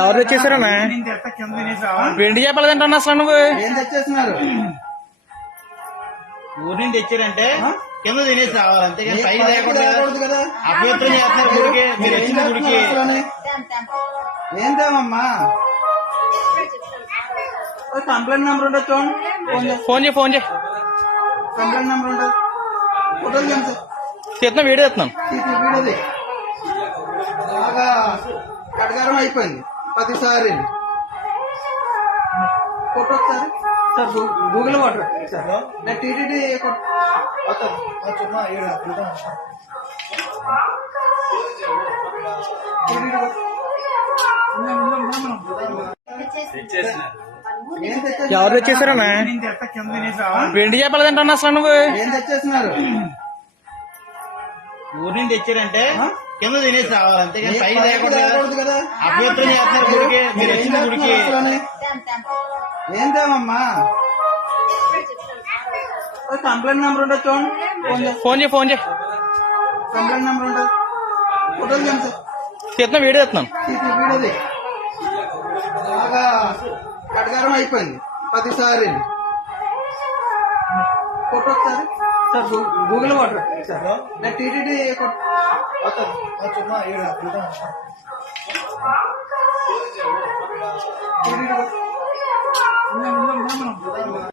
ఎవరు తెచ్చేసారన్నా? వెండి చేపలు తింటాను అసలు నువ్వు ఏం తెచ్చేస్తున్నారు? ఊరి నుంచి తెచ్చారంటే కింద తినేసి రావాలి, అంతేగాని పైకి తేకూడదు కదా. అభ్యంతరం చేస్తున్నారు. గుడికి మీరు వచ్చిన గుడికి ఏం తేమమ్మా? కంప్లైంట్ నెంబర్ ఉంటుంది చూడండి. ఫోన్ చేయి కంప్లైంట్ నెంబర్ ఉంటుంది. ఫోటోలు చూడండి. తీస్తున్నా, వీడియో తీస్తున్నాను. వీడియోది బాగా కటకారం అయిపోయింది. ప్రతిసారి ఫోటో ఒకసారి సార్ గూగుల్ వాటర్ సార్ నేను టీటీడీ ఎవరు తెచ్చేసారన్నా? వెండి చేపలు తింటాను అసలు నువ్వు ఏం తెచ్చేస్తున్నారు? ఊరి నుంచి తెచ్చారంటే కింద తినేసి రావాలి, అంతేగాని పైకి తేకూడదు కదా. అభ్యంతరం చేస్తున్నారు. గుడికి మీరు వచ్చిన గుడికి ఏం తేమమ్మా? కంప్లైంట్ నెంబర్ ఉంటుంది చూడండి. ఫోన్ చేయి కంప్లైంట్ నెంబర్ ఉంటుంది. ఫోటోలు చూడండి. తీస్తున్నా, వీడియో తీస్తున్నాను. వీడియోది బాగా కటకారం అయిపోయింది. ప్రతిసారి ఫోటో ఒకసారి సార్ గూగుల్ వాటర్ సార్ నేను టీటీడీ